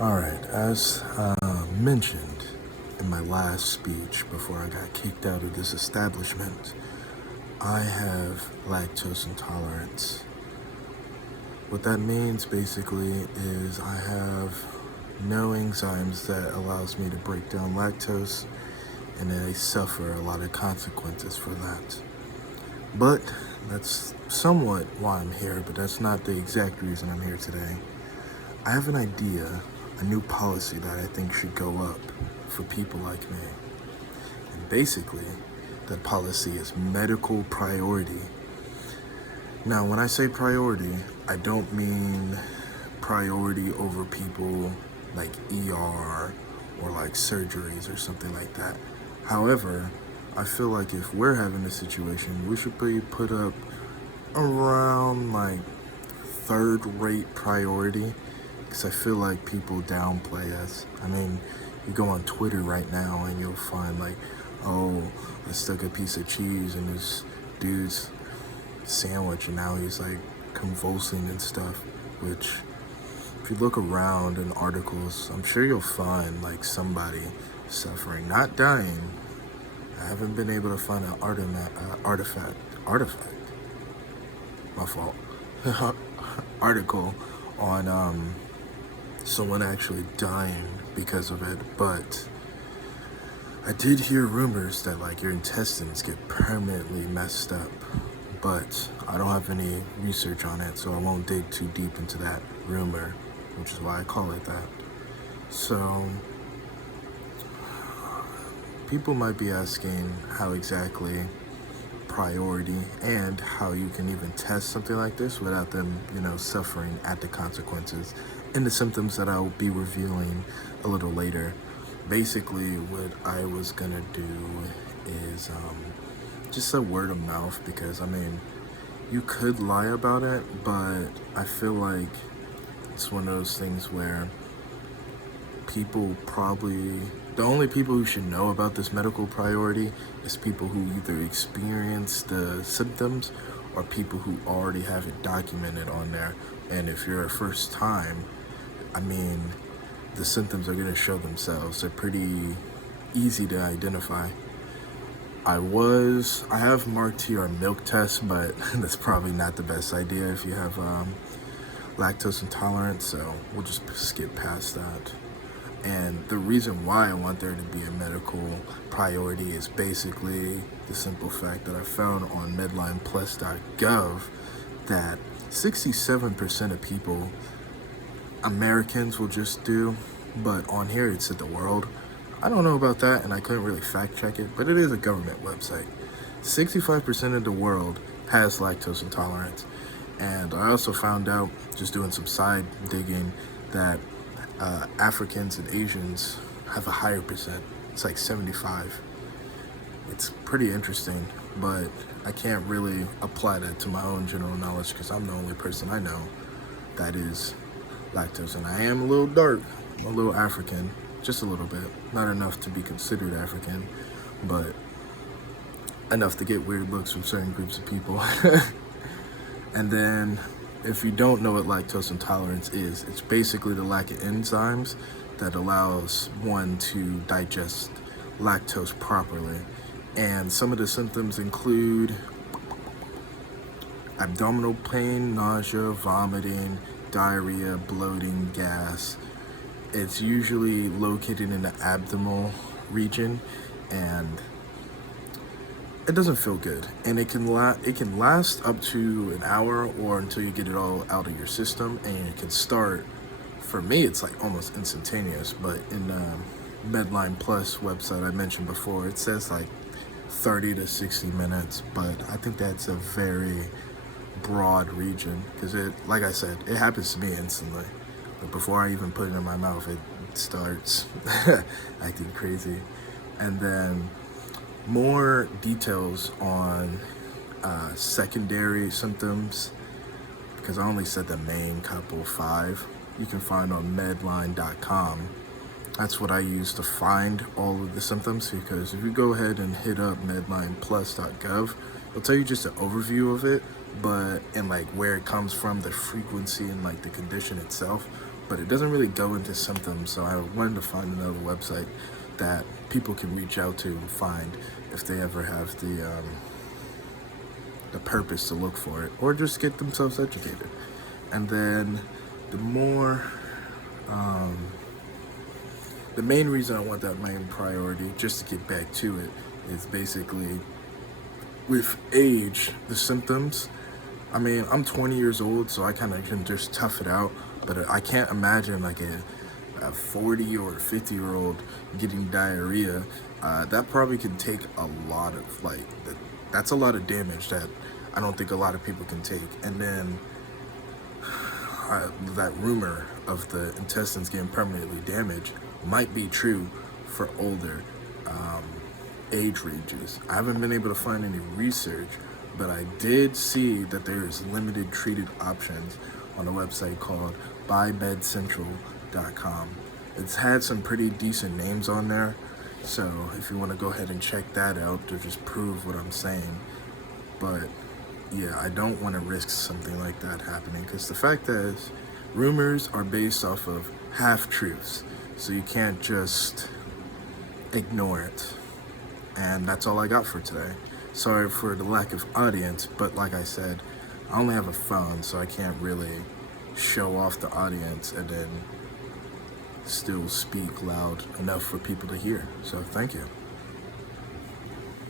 Alright, as mentioned in my last speech before I got kicked out of this establishment, I have lactose intolerance. What that means basically is I have no enzymes that allows me to break down lactose, and I suffer a lot of consequences for that. But that's somewhat why I'm here, but that's not the exact reason I'm here today. I have an idea, a new policy that I think should go up for people like me. And basically, that policy is medical priority. Now, when I say priority, I don't mean priority over people like ER or like surgeries or something like that. However, I feel like if we're having a situation, we should be put up around like third-rate priority, because I feel like people downplay us. I mean, you go on Twitter right now and you'll find like, oh, I stuck a piece of cheese in this dude's sandwich and now he's like convulsing and stuff, which if you look around in articles, I'm sure you'll find like somebody suffering, not dying. I haven't been able to find an artifact, my fault, article on someone actually dying because of it, but I did hear rumors that like your intestines get permanently messed up, but I don't have any research on it, so I won't dig too deep into that rumor, which is why I call it that. So people might be asking how exactly priority and how you can even test something like this without them, suffering at the consequences and the symptoms that I'll be revealing a little later. Basically, what I was gonna do is just a word of mouth, because I mean, you could lie about it, but I feel like it's one of those things where the only people who should know about this medical priority is people who either experience the symptoms or people who already have it documented on there. And if you're a first time, I mean, the symptoms are gonna show themselves. They're pretty easy to identify. I have marked here a milk test, but that's probably not the best idea if you have lactose intolerance, so we'll just skip past that. And the reason why I want there to be a medical priority is basically the simple fact that I found on medlineplus.gov that 67% of people, Americans, will just do, but on here it said the world. I don't know about that, and I couldn't really fact check it, but it is a government website. 65% of the world has lactose intolerance. And I also found out, just doing some side digging, that Africans and Asians have a higher percent. It's like 75. It's pretty interesting, but I can't really apply that to my own general knowledge because I'm the only person I know that is lactose. And I am a little dark, I'm a little African, just a little bit. Not enough to be considered African, but enough to get weird looks from certain groups of people. And then, if you don't know what lactose intolerance is, it's basically the lack of enzymes that allows one to digest lactose properly. And some of the symptoms include abdominal pain, nausea, vomiting, diarrhea, bloating, gas. It's usually located in the abdominal region, and it doesn't feel good, and it can last up to an hour or until you get it all out of your system. And it can start, for me it's like almost instantaneous, but in the Medline Plus website I mentioned before, it says like 30 to 60 minutes, but I think that's a very broad region, because it, like I said, it happens to me instantly. But before I even put it in my mouth, it starts acting crazy. And then more details on secondary symptoms, because I only said the main couple, 5, you can find on medline.com. That's what I use to find all of the symptoms, because if you go ahead and hit up medlineplus.gov, it'll tell you just an overview of it, and like where it comes from, the frequency, and like the condition itself. but it doesn't really go into symptoms. So I wanted to find another website that people can reach out to and find if they ever have the purpose to look for it, or just get themselves educated. And then the main reason I want that main priority, just to get back to it, is basically with age, the symptoms. I mean, I'm 20 years old, so I kind of can just tough it out, but I can't imagine like a 40 or 50-year-old getting diarrhea. That probably could take a lot of, that's a lot of damage that I don't think a lot of people can take. And then that rumor of the intestines getting permanently damaged might be true for older age ranges. I haven't been able to find any research, but I did see that there's limited treated options on a website called BuyBedCentral.com. It's had some pretty decent names on there, so if you want to go ahead and check that out to just prove what I'm saying. But yeah, I don't want to risk something like that happening, because the fact is, rumors are based off of half-truths, so you can't just ignore it. And that's all I got for today. Sorry for the lack of audience, but like I said, I only have a phone, so I can't really show off the audience and then still speak loud enough for people to hear. So thank you.